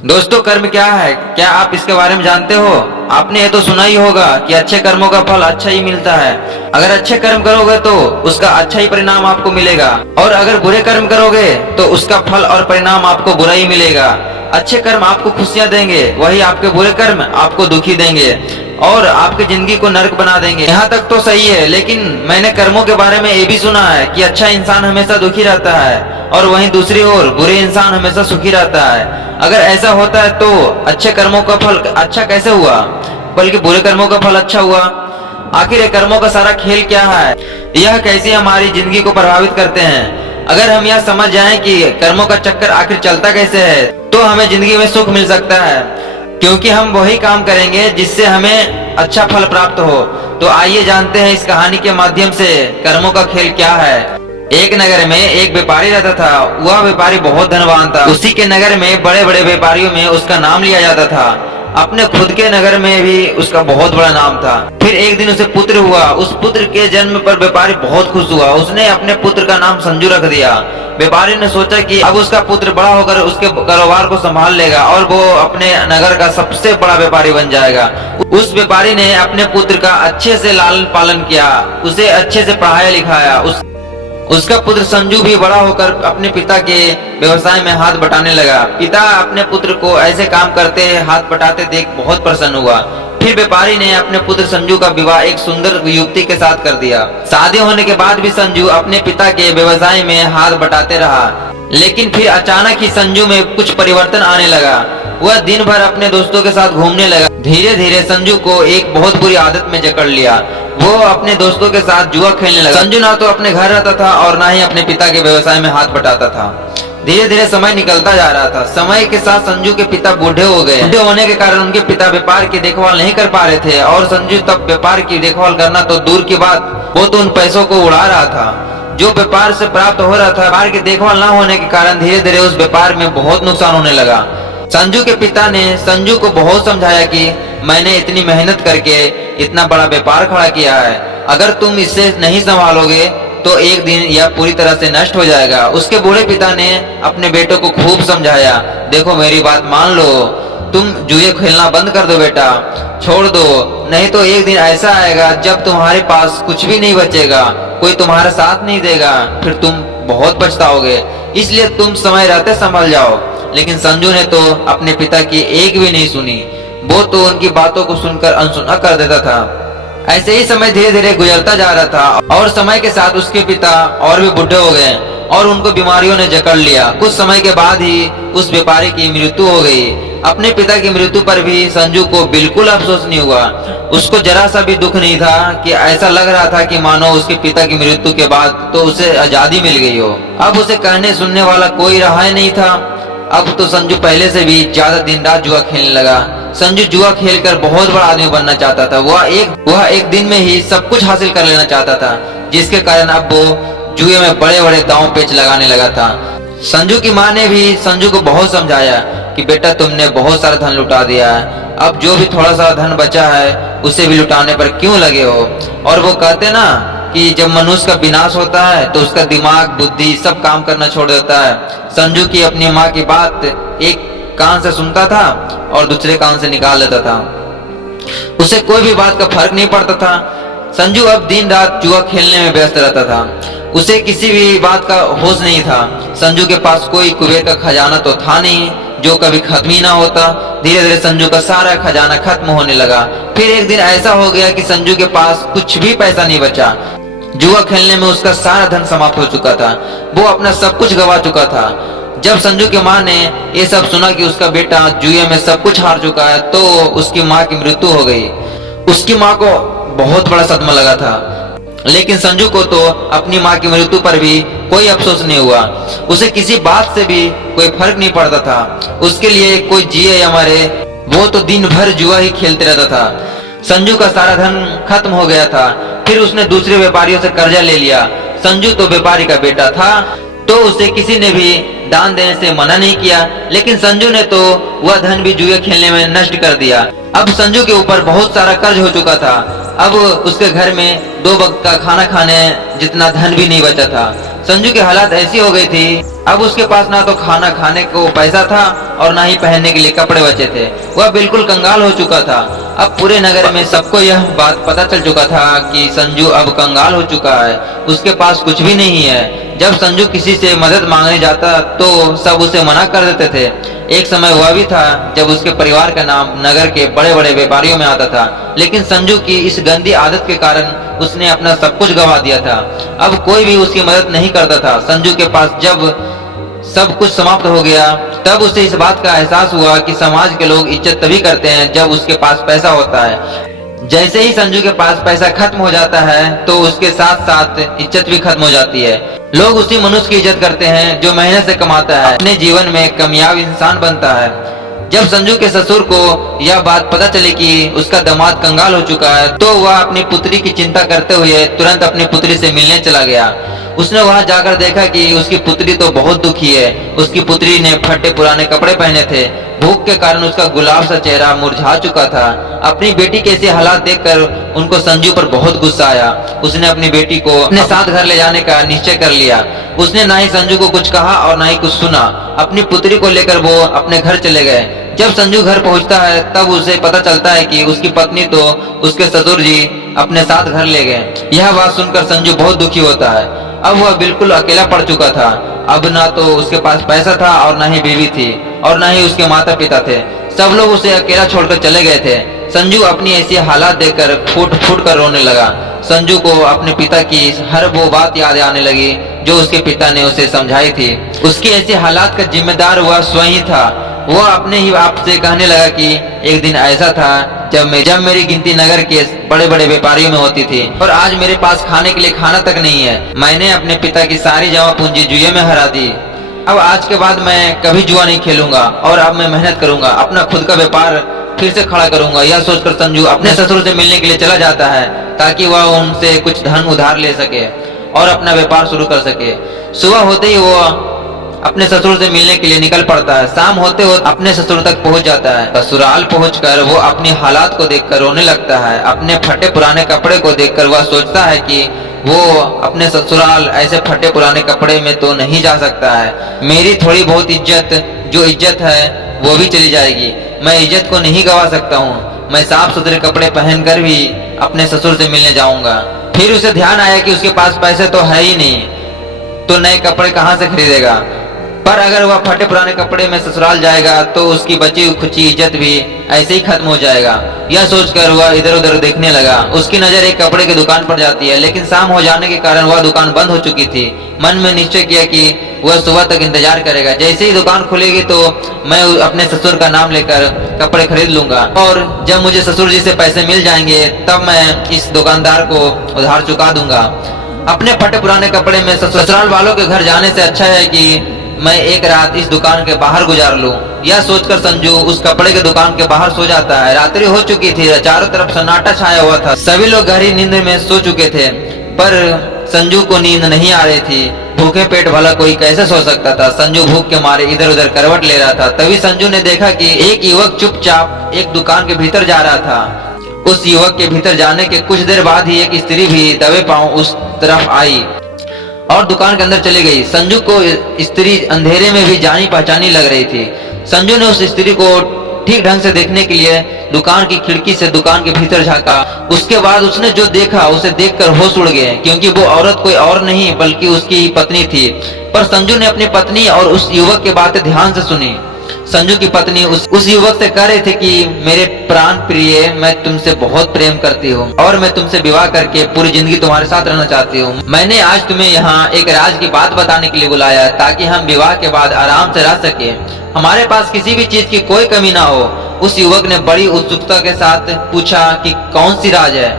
दोस्तों, कर्म क्या है? क्या आप इसके बारे में जानते हो? आपने ये तो सुना ही होगा कि अच्छे कर्मों का फल अच्छा ही मिलता है। अगर अच्छे कर्म करोगे तो उसका अच्छा ही परिणाम आपको मिलेगा, और अगर बुरे कर्म करोगे तो उसका फल और परिणाम आपको बुरा ही मिलेगा। अच्छे कर्म आपको खुशियां देंगे, वही आपके बुरे कर्म आपको दुखी देंगे और आपकी जिंदगी को नरक बना देंगे। यहाँ तक तो सही है, लेकिन मैंने कर्मों के बारे में ये भी सुना है कि अच्छा इंसान हमेशा दुखी रहता है और वहीं दूसरी ओर बुरे इंसान हमेशा सुखी रहता है। अगर ऐसा होता है तो अच्छे कर्मों का फल अच्छा कैसे हुआ, बल्कि बुरे कर्मों का फल अच्छा हुआ? आखिर ये कर्मों का सारा खेल क्या है? यह कैसे हमारी जिंदगी को प्रभावित करते हैं? अगर हम यह समझ जाएं कि कर्मों का चक्कर आखिर चलता कैसे है, तो हमें जिंदगी में सुख मिल सकता है, क्योंकि हम वही काम करेंगे जिससे हमें अच्छा फल प्राप्त हो। तो आइए जानते हैं इस कहानी के माध्यम से कर्मों का खेल क्या है। एक नगर में एक व्यापारी रहता था। वह व्यापारी बहुत धनवान था। उसी के नगर में बड़े बड़े व्यापारियों में उसका नाम लिया जाता था। अपने खुद के नगर में भी उसका बहुत बड़ा नाम था। फिर एक दिन उसे पुत्र हुआ। उस पुत्र के जन्म पर व्यापारी बहुत खुश हुआ। उसने अपने पुत्र का नाम संजू रख दिया। व्यापारी ने सोचा कि अब उसका पुत्र बड़ा होकर उसके कारोबार को संभाल लेगा और वो अपने नगर का सबसे बड़ा व्यापारी बन जाएगा। उस व्यापारी ने अपने पुत्र का अच्छे से लालन पालन किया, उसे अच्छे से पढ़ाया लिखाया। उसका पुत्र संजू भी बड़ा होकर अपने पिता के व्यवसाय में हाथ बटाने लगा। पिता अपने पुत्र को ऐसे काम करते हाथ बटाते देख बहुत प्रसन्न हुआ। फिर व्यापारी ने अपने पुत्र संजू का विवाह एक सुंदर युवती के साथ कर दिया। शादी होने के बाद भी संजू अपने पिता के व्यवसाय में हाथ बटाते रहा, लेकिन फिर अचानक ही संजू में कुछ परिवर्तन आने लगा। वह दिन भर अपने दोस्तों के साथ घूमने लगा। धीरे धीरे संजू को एक बहुत बुरी आदत में जकड़ लिया। वो अपने दोस्तों के साथ जुआ खेलने लगा। संजू ना तो अपने घर रहता था और ना ही अपने पिता के व्यवसाय में हाथ बटाता था। धीरे धीरे समय निकलता जा रहा था। समय के साथ संजू के पिता बूढ़े हो गए। बूढ़े होने के कारण उनके पिता व्यापार की देखभाल नहीं कर पा रहे थे, और संजू तब व्यापार की देखभाल करना तो दूर की बात, वो तो उन पैसों को उड़ा रहा था जो व्यापार से प्राप्त हो रहा था। व्यापार की देखभाल न होने के कारण धीरे धीरे उस व्यापार में बहुत नुकसान होने लगा। संजू के पिता ने संजू को बहुत समझाया कि मैंने इतनी मेहनत करके इतना बड़ा व्यापार खड़ा किया है, अगर तुम इसे नहीं संभालोगे तो एक दिन यह पूरी तरह से नष्ट हो जाएगा। उसके बूढ़े पिता ने अपने बेटों को खूब समझाया, देखो मेरी बात मान लो, तुम जुए खेलना बंद कर दो बेटा, छोड़ दो, नहीं तो एक दिन ऐसा आएगा जब तुम्हारे पास कुछ भी नहीं बचेगा, कोई तुम्हारा साथ नहीं देगा, फिर तुम बहुत पछताओगे, इसलिए तुम समय रहते संभल जाओ। लेकिन संजू ने तो अपने पिता की एक भी नहीं सुनी। वो तो उनकी बातों को सुनकर अनसुना कर देता था। ऐसे ही समय धीरे धीरे गुजरता जा रहा था और समय के साथ उसके पिता और भी बूढ़े हो गए और उनको बीमारियों ने जकड़ लिया। कुछ समय के बाद ही उस व्यापारी की मृत्यु हो गई। अपने पिता की मृत्यु पर भी संजू को बिल्कुल अफसोस नहीं हुआ। उसको जरा सा भी दुख नहीं था कि ऐसा लग रहा था कि मानो उसके पिता की मृत्यु के बाद तो उसे आजादी मिल गई हो। अब उसे कहने सुनने वाला कोई रहा ही नहीं था। अब तो संजू पहले से भी ज्यादा दिन रात जुआ खेलने लगा। संजू जुआ खेलकर बहुत बड़ा आदमी बनना चाहता था। वह एक दिन में ही सब कुछ हासिल कर लेना चाहता था, जिसके कारण अब वो जुए में बड़े बड़े दांव पेच लगाने लगा था। संजू की माँ ने भी संजू को बहुत समझाया कि बेटा तुमने बहुत सारा धन लुटा दिया है, अब जो भी थोड़ा सा धन बचा है उसे भी लुटाने पर क्यों लगे हो। और वो कहते ना कि जब मनुष्य का विनाश होता है तो उसका दिमाग बुद्धि सब काम करना छोड़ देता है। संजू की अपनी माँ की बात एक कान से सुनता था और दूसरे कान से निकाल देता था। उसे कोई भी बात का फर्क नहीं पड़ता था। संजू अब दिन रात जुआ खेलने में व्यस्त रहता था। उसे किसी भी बात का होश नहीं था। संजू के पास कोई कुबेर का खजाना तो था नहीं जो कभी खत्म ही ना होता। धीरे धीरे संजू का सारा खजाना खत्म होने लगा। फिर एक दिन ऐसा हो गया कि संजू के पास कुछ भी पैसा नहीं बचा। जुआ खेलने में उसका सारा धन समाप्त हो चुका था। वो अपना सब कुछ गवा चुका था। जब संजू की माँ ने ये सब सुना कि उसका बेटा जुए में सब कुछ हार चुका है, तो उसकी माँ की मृत्यु हो गई। उसकी माँ को बहुत बड़ा सदमा लगा था, लेकिन संजू को तो अपनी माँ की मृत्यु पर भी कोई अफसोस नहीं हुआ। उसे किसी बात से भी कोई फर्क नहीं पड़ता था। उसके लिए कोई जिए या मरे, वो तो दिन भर जुआ ही खेलते रहता था। संजू का सारा धन खत्म हो गया था। फिर उसने दूसरे व्यापारियों से कर्जा ले लिया। संजू तो व्यापारी का बेटा था, तो उसे किसी ने भी दान देने से मना नहीं किया, लेकिन संजू ने तो वह धन भी जुए खेलने में नष्ट कर दिया। अब संजू के ऊपर बहुत सारा कर्ज हो चुका था। अब उसके घर में 2 वक्त का खाना खाने जितना धन भी नहीं बचा था। संजू की हालत ऐसी हो गई थी अब उसके पास ना तो खाना खाने को पैसा था और ना ही पहनने के लिए कपड़े बचे थे। वह बिल्कुल कंगाल हो चुका था। अब पूरे नगर में सबको यह बात पता चल चुका था कि संजू अब कंगाल हो चुका है, उसके पास कुछ भी नहीं है। जब संजू किसी से मदद मांगने जाता तो सब उसे मना कर देते थे। एक समय वह भी था जब उसके परिवार का नाम नगर के बड़े बड़े व्यापारियों में आता था, लेकिन संजू की इस गंदी आदत के कारण उसने अपना सब कुछ गंवा दिया था। अब कोई भी उसकी मदद नहीं करता था। संजू के पास जब सब कुछ समाप्त हो गया तब उसे इस बात का एहसास हुआ कि समाज के लोग इज्जत तभी करते हैं जब उसके पास पैसा होता है। जैसे ही संजू के पास पैसा खत्म हो जाता है तो उसके साथ साथ इज्जत भी खत्म हो जाती है। लोग उसी मनुष्य की इज्जत करते हैं जो मेहनत से कमाता है, अपने जीवन में कामयाब इंसान बनता है। जब संजू के ससुर को यह बात पता चली कि उसका दामाद कंगाल हो चुका है तो वह अपनी पुत्री की चिंता करते हुए तुरंत अपनी पुत्री से मिलने चला गया। उसने वहां जाकर देखा कि उसकी पुत्री तो बहुत दुखी है। उसकी पुत्री ने फटे पुराने कपड़े पहने थे। भूख के कारण उसका गुलाब सा चेहरा मुरझा चुका था। अपनी बेटी के ऐसे हालात देखकर उनको संजू पर बहुत गुस्सा आया। उसने अपनी बेटी को अपने साथ घर ले जाने का निश्चय कर लिया। उसने ना ही संजू को कुछ कहा और ना ही कुछ सुना। अपनी पुत्री को लेकर वो अपने घर चले गए। जब संजू घर पहुंचता है तब उसे पता चलता है कि उसकी पत्नी तो उसके ससुर जी अपने साथ घर ले गए। यह बात सुनकर संजू बहुत दुखी होता है। अब वह बिल्कुल अकेला पड़ चुका था। अब ना तो उसके पास पैसा था और ना ही बीवी थी और ना ही उसके माता पिता थे। सब लोग उसे अकेला छोड़कर चले गए थे। संजू अपनी ऐसी हालात देखकर फूट फूट कर रोने लगा। संजू को अपने पिता की हर वो बात याद आने लगी जो उसके पिता ने उसे समझाई थी। उसकी ऐसी हालात का जिम्मेदार वह स्वयं ही था। वो अपने ही आप से कहने लगा कि एक दिन ऐसा था जब मेरी गिनती नगर के बड़े बड़े व्यापारियों में होती थी और आज मेरे पास खाने के लिए खाना तक नहीं है। मैंने अपने पिता की सारी जमा पूंजी जुए में हरा दी। अब आज के बाद मैं कभी जुआ नहीं खेलूंगा और अब मैं मेहनत करूंगा, अपना खुद का व्यापार फिर से खड़ा करूंगा। यह सोचकर संजू अपने ससुर से मिलने के लिए चला जाता है ताकि वह उनसे कुछ धन उधार ले सके और अपना व्यापार शुरू कर सके। सुबह होते ही वो अपने ससुर से मिलने के लिए निकल पड़ता है। शाम होते होते अपने ससुर तक पहुंच जाता है। ससुराल पहुंचकर वो अपनी हालात को देखकर रोने लगता है। अपने फटे पुराने कपड़े को देखकर वह सोचता है कि वो अपने ससुराल ऐसे फटे पुराने कपड़े में तो नहीं जा सकता है। मेरी थोड़ी बहुत इज्जत, जो इज्जत है वो भी चली जाएगी। मैं इज्जत को नहीं गवा सकता हूँ। मैं साफ सुथरे कपड़े पहनकर भी अपने ससुर से मिलने जाऊंगा। फिर उसे ध्यान आया कि उसके पास पैसे तो है ही नहीं, तो नए कपड़े कहाँ से खरीदेगा। पर अगर वह फटे पुराने कपड़े में ससुराल जाएगा तो उसकी बची खुची इज्जत भी ऐसे ही खत्म हो जाएगा। यह सोचकर वह इधर उधर देखने लगा। उसकी नजर एक कपड़े की दुकान पर जाती है, लेकिन शाम हो जाने के कारण वह दुकान बंद हो चुकी थी। मन में निश्चय किया कि वह सुबह तक इंतजार करेगा। जैसे ही दुकान खुलेगी तो मैं अपने ससुर का नाम लेकर कपड़े खरीद लूंगा और जब मुझे ससुर जी से पैसे मिल जाएंगे तब मैं इस दुकानदार को उधार चुका दूंगा। अपने फटे पुराने कपड़े में ससुराल वालों के घर जाने से अच्छा है कि मैं एक रात इस दुकान के बाहर गुजार लूं। यह सोचकर संजू उस कपड़े के दुकान के बाहर सो जाता है। रात्रि हो चुकी थी। चारों तरफ सन्नाटा छाया हुआ था। सभी लोग गहरी नींद में सो चुके थे, पर संजू को नींद नहीं आ रही थी। भूखे पेट भला कोई कैसे सो सकता था। संजू भूख के मारे इधर उधर करवट ले रहा था। तभी संजू ने देखा कि एक युवक चुपचाप एक दुकान के भीतर जा रहा था। उस युवक के भीतर जाने के कुछ देर बाद ही एक स्त्री भी दबे पांव उस तरफ आई और दुकान के अंदर चली गई। संजू को स्त्री अंधेरे में भी जानी पहचानी लग रही थी। संजू ने उस स्त्री को ठीक ढंग से देखने के लिए दुकान की खिड़की से दुकान के भीतर झांका। उसके बाद उसने जो देखा उसे देखकर होश उड़ गए, क्योंकि वो औरत कोई और नहीं बल्कि उसकी पत्नी थी। पर संजू ने अपनी पत्नी और उस युवक की बातें ध्यान से सुनी। संजू की पत्नी उस युवक से कह रही थी कि मेरे प्राण प्रिय, मैं तुमसे बहुत प्रेम करती हूँ और मैं तुमसे विवाह करके पूरी जिंदगी तुम्हारे साथ रहना चाहती हूँ। मैंने आज तुम्हें यहाँ एक राज की बात बताने के लिए बुलाया ताकि हम विवाह के बाद आराम से रह सके। हमारे पास किसी भी चीज की कोई कमी ना हो। उस युवक ने बड़ी उत्सुकता के साथ पूछा कि कौन सी राज है,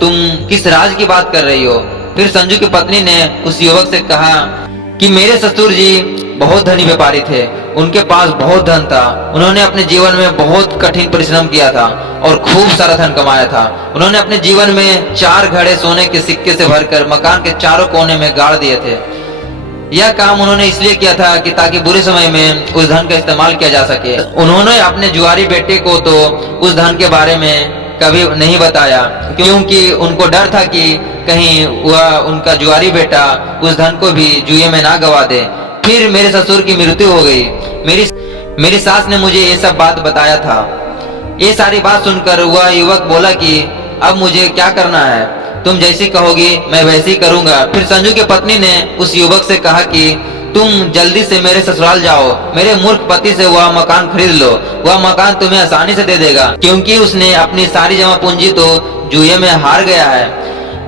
तुम किस राज की बात कर रही हो। फिर संजू की पत्नी ने उस युवक से कहा कि मेरे ससुर जी बहुत धनी व्यापारी थे, उनके पास बहुत धन था। उन्होंने अपने जीवन में बहुत कठिन परिश्रम किया था और खूब सारा धन कमाया था। उन्होंने अपने जीवन में 4 घड़े सोने के सिक्के से भरकर मकान के चारों कोने में गाड़ दिए थे। यह काम उन्होंने इसलिए किया था कि ताकि बुरे समय में उस धन का इस्तेमाल किया जा सके। उन्होंने अपने जुआरी बेटे को तो उस धन के बारे में कभी नहीं बताया, क्योंकि उनको डर था कि कहीं वह उनका जुआरी बेटा उस धन को भी जुए में ना गवा दे। फिर मेरे ससुर की मृत्यु हो गई। मेरी सास ने मुझे ये सब बात बताया था। ये सारी बात सुनकर वह युवक बोला कि अब मुझे क्या करना है, तुम जैसी कहोगी मैं वैसी करूंगा। फिर संजू की पत्नी ने उस युवक से कहा कि तुम जल्दी से मेरे ससुराल जाओ, मेरे मूर्ख पति से वह मकान खरीद लो, वह मकान तुम्हें आसानी से दे देगा, क्योंकि उसने अपनी सारी जमा पूंजी तो जुए में हार गया है।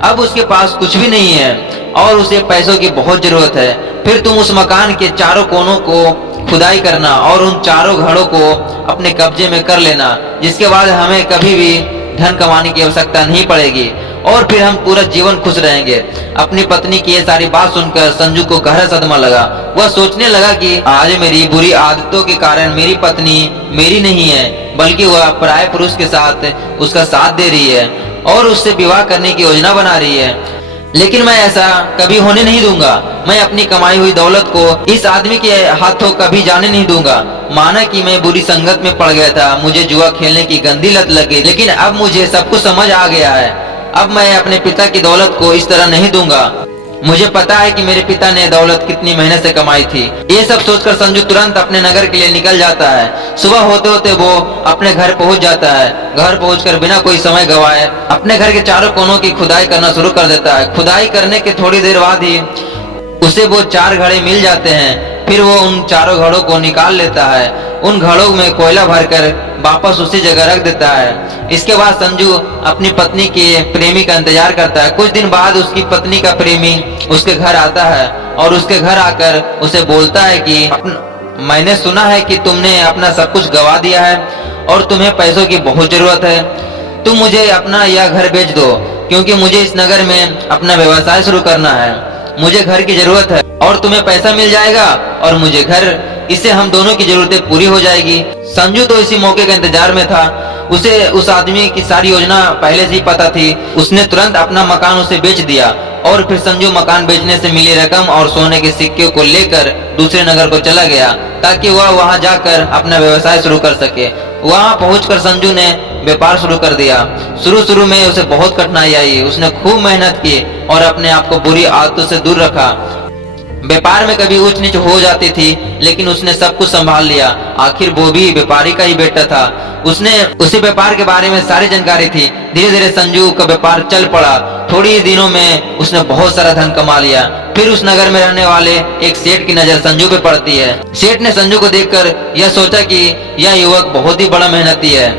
अब उसके पास कुछ भी नहीं है और उसे पैसों की बहुत जरूरत है। फिर तुम उस मकान के चारों कोनों को खुदाई करना और उन चारों घरों को अपने कब्जे में कर लेना, जिसके बाद हमें कभी भी धन कमाने की आवश्यकता नहीं पड़ेगी और फिर हम पूरा जीवन खुश रहेंगे। अपनी पत्नी की ये सारी बात सुनकर संजू को गहरा सदमा लगा। वह सोचने लगा कि आज मेरी बुरी आदतों के कारण मेरी पत्नी मेरी नहीं है, बल्कि वह पराये पुरुष के साथ उसका साथ दे रही है और उससे विवाह करने की योजना बना रही है। लेकिन मैं ऐसा कभी होने नहीं दूंगा। मैं अपनी कमाई हुई दौलत को इस आदमी के हाथों कभी जाने नहीं दूंगा। माना कि मैं बुरी संगत में पड़ गया था, मुझे जुआ खेलने की गंदी लत लगी, लेकिन अब मुझे सब कुछ समझ आ गया है। अब मैं अपने पिता की दौलत को इस तरह नहीं दूंगा। मुझे पता है कि मेरे पिता ने दौलत कितनी मेहनत से कमाई थी। ये सब सोचकर संजू तुरंत अपने नगर के लिए निकल जाता है। सुबह होते होते वो अपने घर पहुंच जाता है। घर पहुंचकर बिना कोई समय गवाए अपने घर के चारों कोनों की खुदाई करना शुरू कर देता है। खुदाई करने के थोड़ी देर बाद ही उसे वो 4 घड़े मिल जाते हैं। फिर वो उन चारों घड़ों को निकाल लेता है, उन घड़ों में कोयला भरकर वापस उसी जगह रख देता है। इसके बाद संजू अपनी पत्नी के प्रेमी का इंतजार करता है। कुछ दिन बाद उसकी पत्नी का प्रेमी उसके घर आता है और उसके घर आकर उसे बोलता है कि मैंने सुना है कि तुमने अपना सब कुछ गवा दिया है और तुम्हें पैसों की बहुत जरूरत है। तुम मुझे अपना यह घर बेच दो, क्योंकि मुझे इस नगर में अपना व्यवसाय शुरू करना है। मुझे घर की जरूरत है और तुम्हें पैसा मिल जाएगा और मुझे घर, इससे हम दोनों की जरूरतें पूरी हो जाएगी। संजू तो इसी मौके के इंतजार में था। उसे उस आदमी की सारी योजना पहले से ही पता थी। उसने तुरंत अपना मकान उसे बेच दिया और फिर संजू मकान बेचने से मिली रकम और सोने के सिक्के को लेकर दूसरे नगर को चला गया, ताकि वह वहां जाकर अपना व्यवसाय शुरू कर सके। वहां पहुंचकर संजू ने व्यापार शुरू कर दिया। शुरू में उसे बहुत कठिनाई आई। उसने खूब मेहनत की और अपने आप को बुरी आदतों से दूर रखा। व्यापार में कभी ऊंच नीच हो जाती थी, लेकिन उसने सब कुछ संभाल लिया। आखिर वो भी व्यापारी का ही बेटा था। उसने उसी व्यापार के बारे में सारी जानकारी थी। धीरे धीरे संजू का व्यापार चल पड़ा। थोड़ी ही दिनों में उसने बहुत सारा धन कमा लिया। फिर उस नगर में रहने वाले एक सेठ की नजर संजू पे पड़ती है। सेठ ने संजू को देखकर यह सोचा कि यह युवक बहुत ही बड़ा मेहनती है।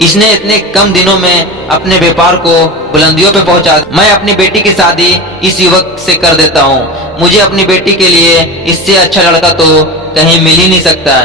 इसने इतने कम दिनों में अपने व्यापार को बुलंदियों पे पहुंचा। मैं अपनी बेटी की शादी इस युवक से कर देता हूँ। मुझे अपनी बेटी के लिए इससे अच्छा लड़का तो कहीं मिल ही नहीं सकता।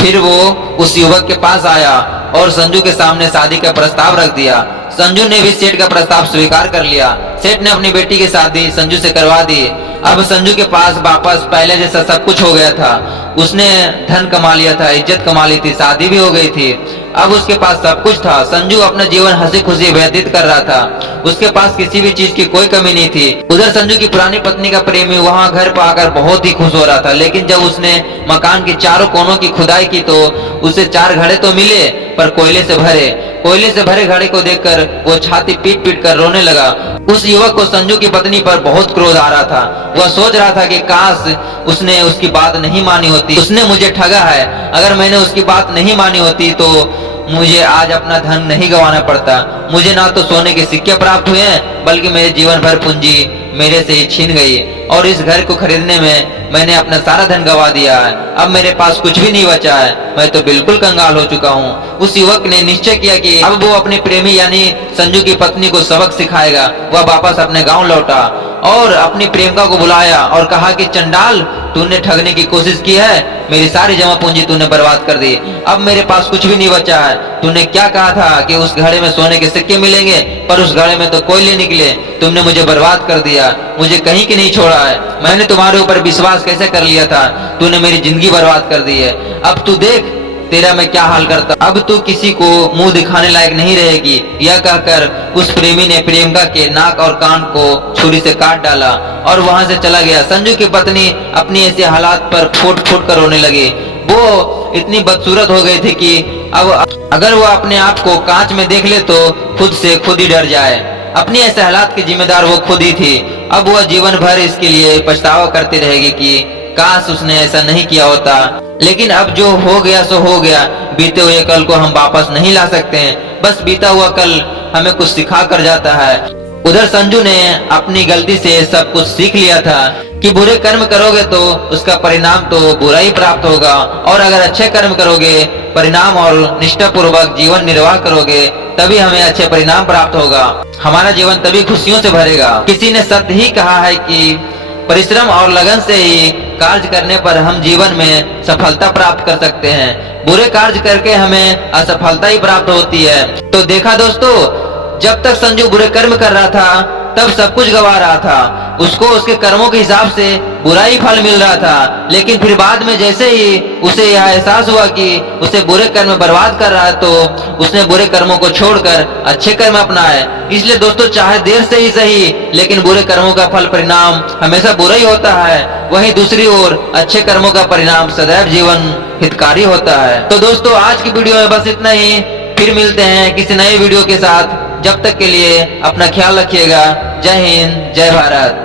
फिर वो उस युवक के पास आया और संजू के सामने शादी का प्रस्ताव रख दिया। संजू ने भी सेठ का प्रस्ताव स्वीकार कर लिया। सेठ ने अपनी बेटी की शादी संजू से करवा दी। अब संजू के पास वापस पहले जैसा सब कुछ हो गया था। उसने धन कमा लिया था, इज्जत कमा ली थी, शादी भी हो गई थी। अब उसके पास सब कुछ था। संजू अपना जीवन हंसी खुशी व्यतीत कर रहा था। उसके पास किसी भी चीज की कोई कमी नहीं थी। उधर संजू की पुरानी पत्नी का प्रेमी वहां घर पर आकर बहुत ही खुश हो रहा था। लेकिन जब उसने मकान के चारों कोनों की खुदाई की तो उसे 4 घड़े तो मिले, पर कोयले से भरे घड़े को देखकर वो छाती पीट पीट कर रोने लगा। उस युवक को संजू की पत्नी पर बहुत क्रोध आ रहा था। वह सोच रहा था कि काश उसने उसकी बात नहीं मानी होती। उसने मुझे ठगा है। अगर मैंने उसकी बात नहीं मानी होती तो मुझे आज अपना धन नहीं गंवाना पड़ता। मुझे ना तो सोने के सिक्के प्राप्त हुए हैं, बल्कि मेरे जीवन भर पूंजी मेरे से ही छीन गई और इस घर को खरीदने में मैंने अपना सारा धन गंवा दिया है। अब मेरे पास कुछ भी नहीं बचा है। मैं तो बिल्कुल कंगाल हो चुका हूँ। उस युवक ने निश्चय किया कि अब वो अपने प्रेमी यानी संजू की पत्नी को सबक सिखाएगा। वह वापस अपने गांव लौटा और अपनी प्रेमिका को बुलाया और कहा कि चंडाल, तूने ठगने की कोशिश की है, मेरी सारी जमा पूंजी तूने बर्बाद कर दी। अब मेरे पास कुछ भी नहीं बचा है। तूने क्या कहा था कि उस घड़े में सोने के सिक्के मिलेंगे, पर उस घड़े में तो कोयले निकले। तुमने मुझे बर्बाद कर दिया, मुझे कहीं की नहीं छोड़ा है। मैंने तुम्हारे ऊपर विश्वास कैसे कर लिया था। तूने मेरी जिंदगी बर्बाद कर दी है। अब तू देख तेरा मैं क्या हाल करता। अब तू किसी को मुंह दिखाने लायक नहीं रहेगी। यह कहकर उस प्रेमी ने प्रेमिका के नाक और कान को छुरी से काट डाला और वहां से चला गया। संजू की पत्नी अपनी ऐसे हालात पर फूट फूट कर रोने लगी। वो इतनी बदसूरत हो गई थी कि अब अगर वो अपने आप को कांच में देख ले तो खुद से खुद ही डर जाए। अपनी ऐसे हालात की जिम्मेदार वो खुद ही थी। अब वह जीवन भर इसके लिए पछतावा करती रहेगी कि काश उसने ऐसा नहीं किया होता। लेकिन अब जो हो गया सो हो गया। बीते हुए कल को हम वापस नहीं ला सकते हैं। बस बीता हुआ कल हमें कुछ सिखा कर जाता है। उधर संजू ने अपनी गलती से सब कुछ सीख लिया था कि बुरे कर्म करोगे तो उसका परिणाम तो बुरा ही प्राप्त होगा, और अगर अच्छे कर्म करोगे, परिणाम और निष्ठा पूर्वक जीवन निर्वाह करोगे, तभी हमें अच्छे परिणाम प्राप्त होगा। हमारा जीवन तभी खुशियों से भरेगा। किसी ने सत्य ही कहा है कि परिश्रम और लगन से ही कार्य करने पर हम जीवन में सफलता प्राप्त कर सकते हैं। बुरे कार्य करके हमें असफलता ही प्राप्त होती है। तो देखा दोस्तों, जब तक संजू बुरे कर्म कर रहा था तब सब कुछ गवा रहा था। उसको उसके कर्मों के हिसाब से बुरा ही फल मिल रहा था। लेकिन फिर बाद में जैसे ही उसे यह एहसास हुआ कि उसे बुरे कर्म बर्बाद कर रहा है, तो उसने बुरे कर्मों को छोड़कर अच्छे कर्म अपनाए। इसलिए दोस्तों, चाहे देर से ही सही, लेकिन बुरे कर्मों का फल परिणाम हमेशा बुरा ही होता है। वहीं दूसरी ओर अच्छे कर्मों का परिणाम सदैव जीवन हितकारी होता है। तो दोस्तों, आज की वीडियो में बस इतना ही। फिर मिलते हैं किसी नए वीडियो के साथ। जब तक के लिए अपना ख्याल रखिएगा। जय हिंद, जय भारत।